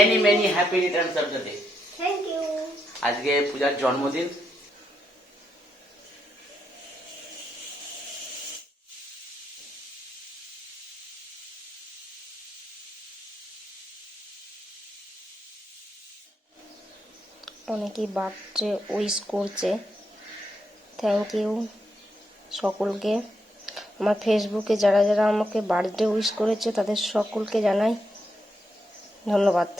Many many happy returns of the day. Thank you. আজকে পূজার জন্মদিন। অনেকেই বার্থডে উইশ করছে, থ্যাংক ইউ সকলকে। আমার ফেসবুকে যারা যারা আমাকে বার্থডে উইশ করেছে তাদের সকলকে জানাই ধন্যবাদ।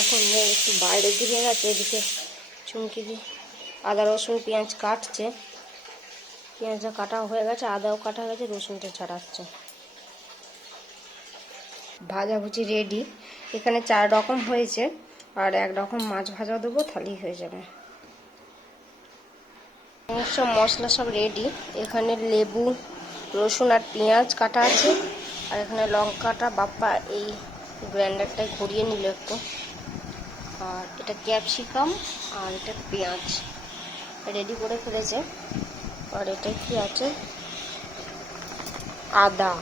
এখন একটু বাইরের দিকে গেছে, এদিকে চুমকি দিয়ে আদা রসুন পেঁয়াজ কাটছে। পেঁয়াজটা কাটা হয়ে গেছে, আদাও কাটা হয়ে গেছে, রসুনটা ছাড়াচ্ছে। ভাজাভুজি রেডি। এখানে 4 রকম হয়েছে, আর 1 রকম মাছ ভাজা দেবো, থালি হয়ে যাবে। সব মশলা সব রেডি। এখানে লেবু, রসুন আর পেঁয়াজ কাটা আছে, আর এখানে লঙ্কাটা বাপ্পা এই গ্রাইন্ডারটায় ঘুরিয়ে নিল একটু। আর এটা ক্যাপসিকাম আর এটা পেঁয়াজ রেডি করে ফেলেছে। আর এটা কি আছে, আদা।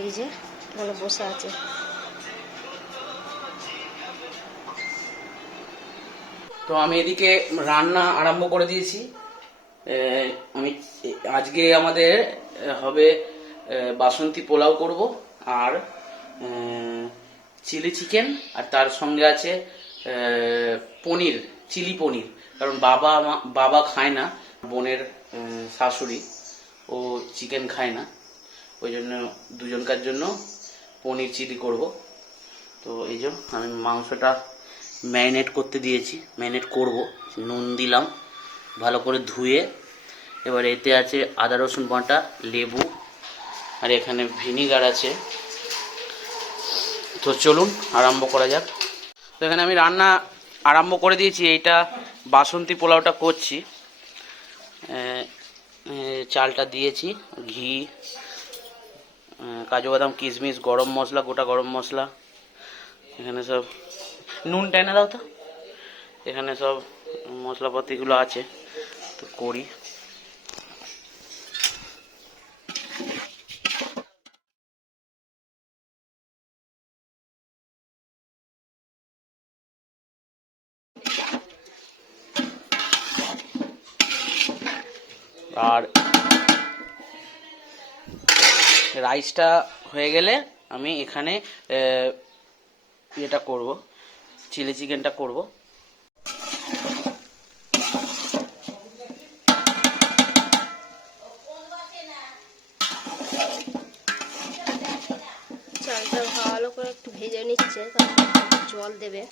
এই যে এখানে বসে আছে। তো আমি এদিকে রান্না আরম্ভ করে দিয়েছি। আমি আজকে আমাদের হবে বাসন্তী পোলাও করব, আর চিলি চিকেন, আর তার সঙ্গে আছে পনির, চিলি পনির। কারণ বাবা খায় না, বোনের শাশুড়ি, ও চিকেন খায় না, ওই জন্য দুজনকার জন্য পনির চিলি করব। তো এই যে আমি মাংসটা ম্যারিনেট করতে দিয়েছি, ম্যারিনেট করব। নুন দিলাম ভালো করে ধুয়ে। এবার এতে আছে আদা রসুন বাটা, লেবু, আর এখানে ভিনিগার আছে। তো চলুন আরম্ভ করা যাক। তো এখানে আমি রান্না আরম্ভ করে দিয়েছি। এইটা বাসন্তী পোলাওটা করছি। চালটা দিয়েছি, ঘি, কাজু বাদাম, কিশমিশ, গরম মশলা, গোটা গরম মশলা, এখানে সব নুন টেনে দাও তো, এখানে সব মশলাপাতিগুলো আছে। তো করি। আর রাইসটা হয়ে গেলে আমি এখানে এটা করব, চিলি চিকেনটা করব। চালটা ভালো করে একটু ভেজে নিচ্ছে, তারপর জল দেবে।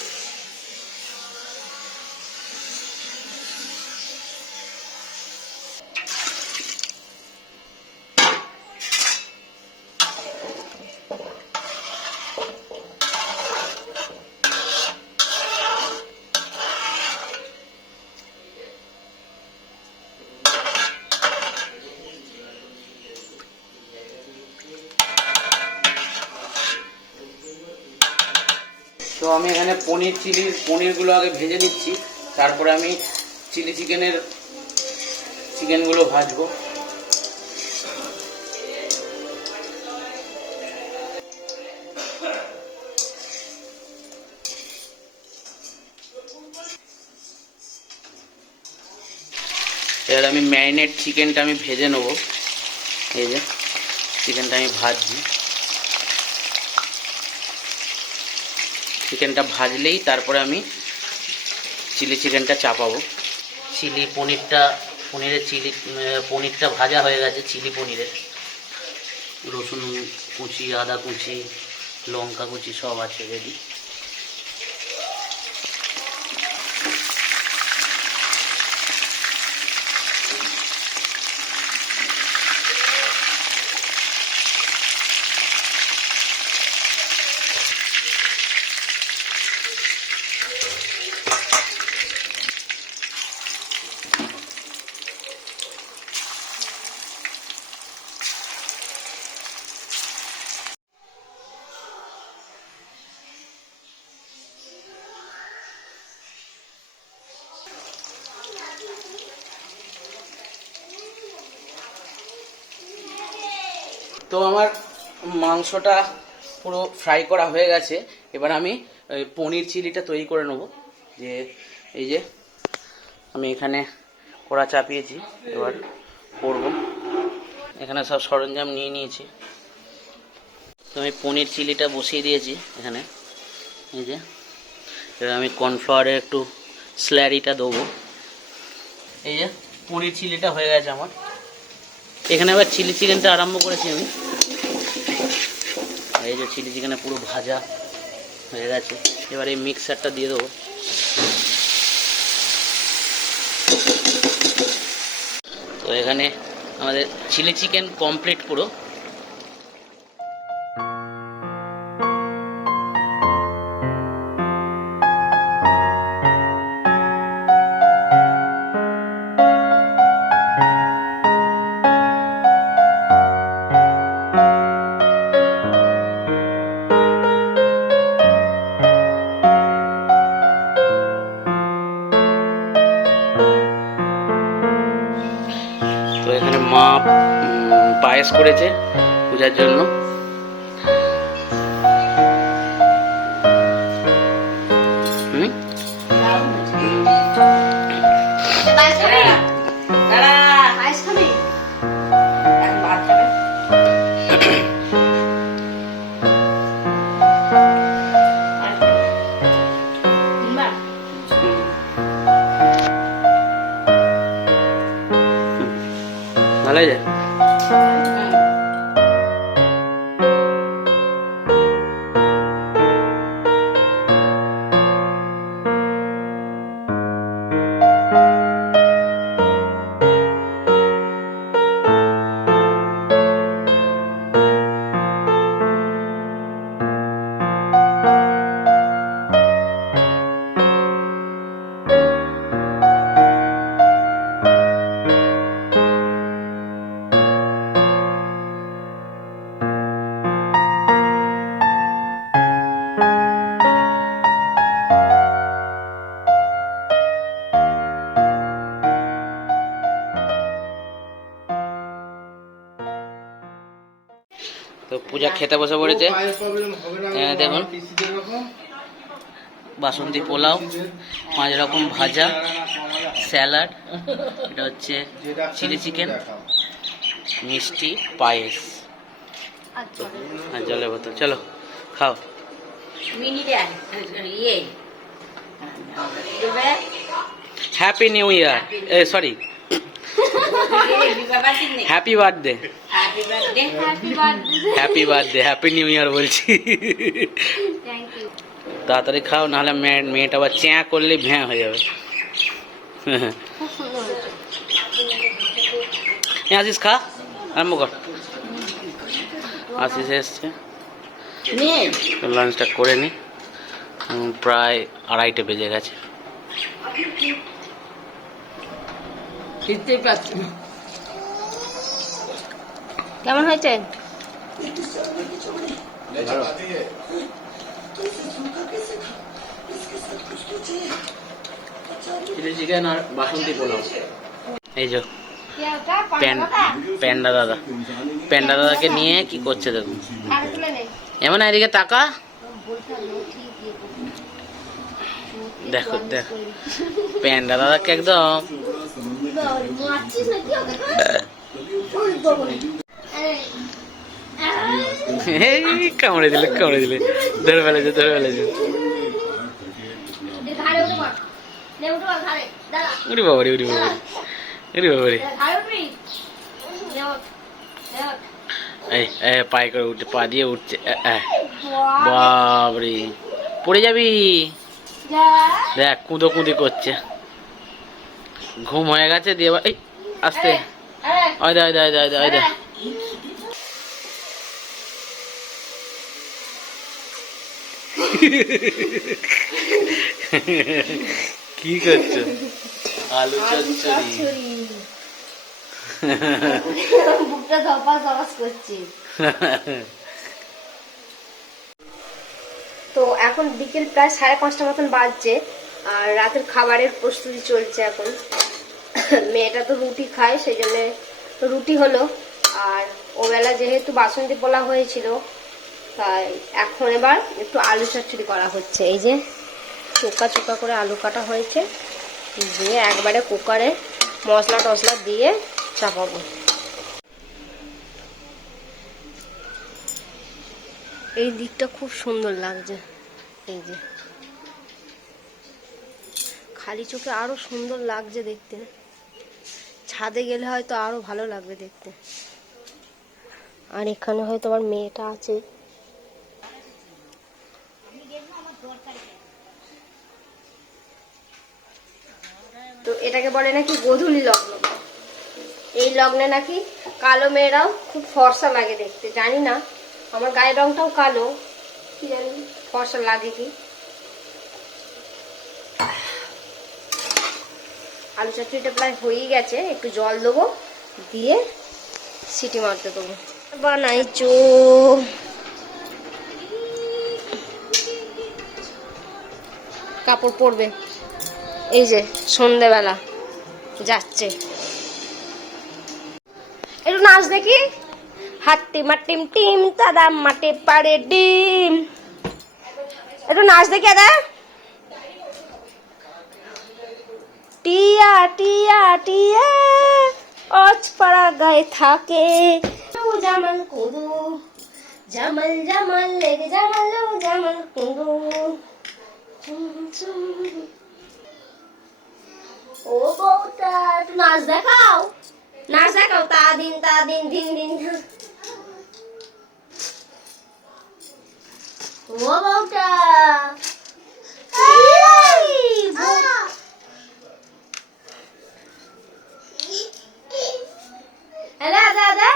তো আমি এখানে পনিরগুলো আগে ভেজে নিচ্ছি, তারপরে আমি চিলি চিকেনগুলো ভাজবো। এবার আমি ম্যারিনেট চিকেনটা আমি ভেজে নেবো। এই যে চিকেনটা আমি ভাজছি। চিকেনটা ভাজলেই তারপরে আমি চিলি চিকেনটা চাপাবো। পনিরটা ভাজা হয়ে গেছে। চিলি পনিরের রসুন কুচি, আদা কুচি, লঙ্কা কুচি সব আছে রেডি। তো আমার মাংসটা পুরো ফ্রাই করা হয়ে গেছে। এবার আমি পনির চিলিটা তৈরি করে নেব। যে এই যে আমি এখানে কড়া চাপিয়েছি, এবার করব। এখানে সব সরঞ্জাম নিয়ে নিয়েছি। তো আমি পনির চিলিটা বসিয়ে দিয়েছি এখানে। এই যে এবার আমি কর্নফ্লাওয়ারে একটু স্ল্যারিটা দেবো। এই যে পনির চিলিটা হয়ে গেছে আমার। এখানে আবার চিলি চিকেনটা আরম্ভ করেছি আমি। এই যে চিলি চিকেনে পুরো ভাজা হয়ে গেছে। এবার এই মিক্সারটা দিয়ে দেবো। তো এখানে আমাদের চিলি চিকেন কমপ্লিট পুরো। তো এখানে মা পায়েস করেছে পূজার জন্য। ভালো হয়েছে। তো পূজা খেতে বসে পড়েছে। দেখুন বাসন্তী পোলাও, 5 রকম ভাজা, স্যালাড, এটা হচ্ছে চিলি চিকেন, মিষ্টি, পায়েস আর জলের বোতল। চলো খাও। Happy new year, sorry happy birthday. Happy birthday, happy new year বলছি। তাড়াতাড়ি খাও, নাহলে মেয়েটা আবার চ্যাঁ করলে ভ্যাঁ হয়ে যাবে। আশিস খা, আরম্ভ কর। আশিস এসছে, লাঞ্চটা করে নি। প্রায় 2:30 বেজে গেছে। কেমন হয়েছে? চিলি চিকেন আর বাসন্তী পোলাও। এই যে প্যান্ডা দাদা, প্যান্ডা দাদাকে নিয়ে কি করছে দেখুন। এমন এদিকে তাকা, দেখো দেখো প্যান্ডা দাদাকে একদম কামড়ে দিলে ধরে ফেলেছে। উড়ি বাবারি এই পায়ে করে উঠছে, পা দিয়ে উঠছে। বাবরি পড়ে যাবি। দেখ কুঁদোকুঁদি করছে, ঘুম হয়ে গেছে। দিয়ে এই আস্তে দে। কি করছো? আলু চচ্চড়ি। বুকটা ধপাস করছে। তো এখন বিকেল প্রায় 5:30 মতন বাজছে, আর রাতের খাবারের প্রস্তুতি চলছে এখন। মেয়েটা তো রুটি খায়, সেই জন্য রুটি হলো, আর ওবেলা যেহেতু বাসন্তী পোলা হয়েছিল, তাই এখন এবার একটু আলু চচ্চড়ি করা হচ্ছে। এই যে চোকা চোকা করে আলু কাটা হয়েছে, দিয়ে একবারে কুকারে মশলা টসলা দিয়ে চাপাবো। এই দিকটা খুব সুন্দর লাগছে, এই যে খালি চোখে আরো সুন্দর লাগছে দেখতে। ছাদে গেলে হয়তো আরো ভালো লাগবে দেখতে। আর এখানে হয়তো আমার মেয়েটা আছে। তো এটাকে বলে নাকি গোধূলি লগ্ন। এই লগ্নে নাকি কালো মেয়েরাও খুব ফর্সা লাগে দেখতে। জানি না, আমার গায়ের রংটাও কালো, কি জানি ফর্সা লাগে কি। আলু চচ্চড়িটা প্রায় হয়েই গেছে, একটু জল দেবো, দিয়ে সিটি মারতে দেবো। বানাইছো কাপড় পরবে, এই যে সন্ধেবেলা যাচ্ছে। একটু নাচ দেখি। হাট্টি মাটিম টিম দাদা মাটি পাড়ে ডিম। একটু নাচ দেখি দাদা। টিয়া টিয়া টিয়া অজ পাড়া গায়ে থাকে, জামাল কুদু জামাল জামাল লেগে জামাল জামাল কুদু। ও বউটা একটু নাচ দেখাও, নাচ দেখাও। তা দিন দিন দিন। ও বউটা দাদা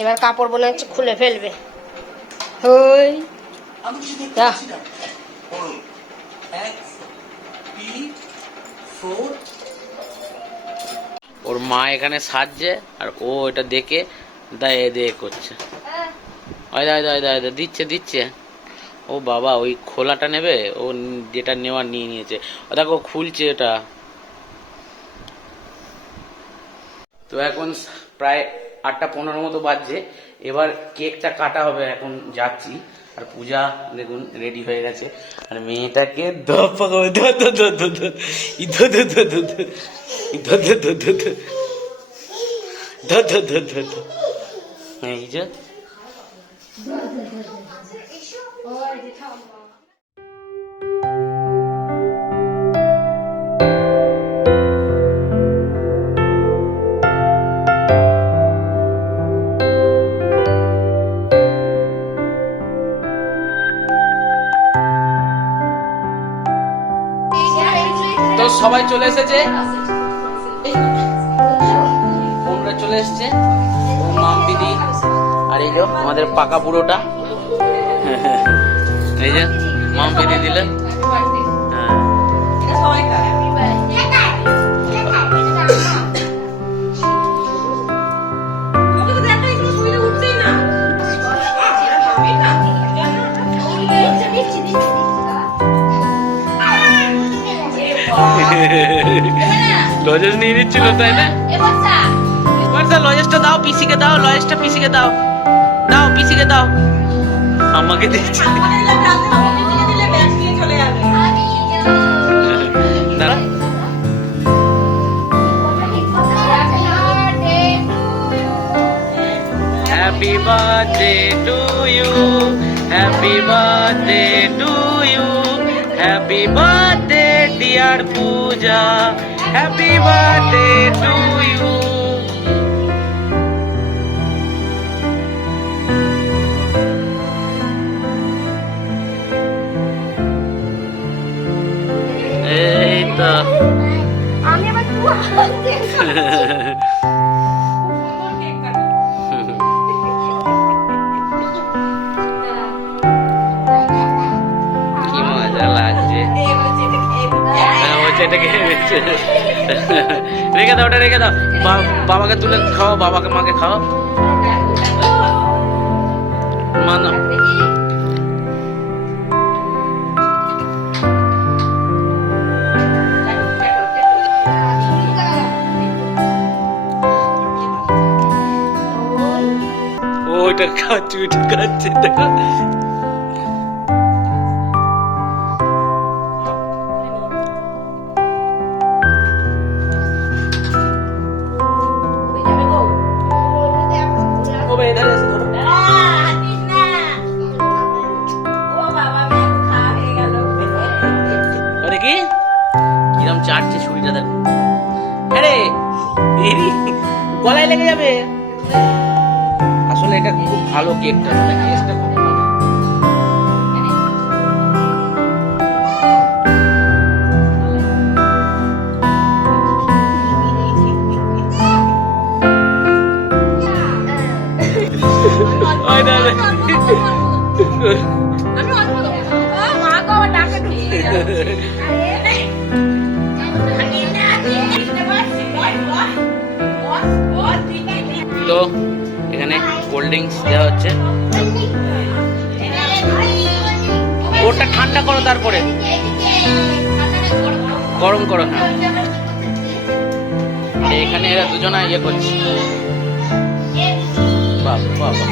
এবার কাপড় মনে হচ্ছে খুলে ফেলবে। হই ওর মা এখানে সাজছে আর ও এটা দেখে দায়ে দে করছে। দিচ্ছে। ও বাবা, ওই খোলাটা নেবে, ও যেটা নেওয়ার নিয়ে নিয়েছে। ও দেখো খুলছে এটা। তো এখন প্রায় 8:15 মতো বাজছে। এবার কেকটা কাটা হবে, এখন যাচ্ছি। আর পূজা দেখুন রেডি হয়ে গেছে, আর মেয়েটাকে এই যে তো সবাই চলে এসেছে, বোনরা চলে এসছে, ও মাম দিদি, আর এই যে আমাদের পাকা বুড়োটা, এই যে মাম দিদি দিলেন। লজেস নিয়ে নিচ্ছিল তাই না? লজেসটা দাও পিসিকে দাও, লজেসটা পিসিকে দাও, দাও পিসিকে দাও। আমাকে দিচ্ছে। Happy birthday to you, happy birthday to you, happy birthday dear Puja, happy birthday to you. এই তো আমি আবার কি মজা লাগছে। রেখে দাও, ওটা রেখে দাও। বাবাকে তুলে খাও, বাবাকে মাকে খাও। মানো ওটা খাচ্ছে ওটা খাচ্ছে দেখো। ও ভাই এধারে এসে ধরো। আরে কি কিরম চাটছে ছুরিটা দেখো। আরে এরি গলায় লেগে যাবে। আসলে এটা খুব ভালো কেকটা, মানে টেস্টটা খুব ভালো। ওই দাদা। তো এখানে কোল্ড ড্রিঙ্কস দেওয়া হচ্ছে, ওটা ঠান্ডা করো তারপরে গরম করো। হ্যাঁ এখানে এরা দুজনা ইয়ে করছে। বাহ বাহ বাহ।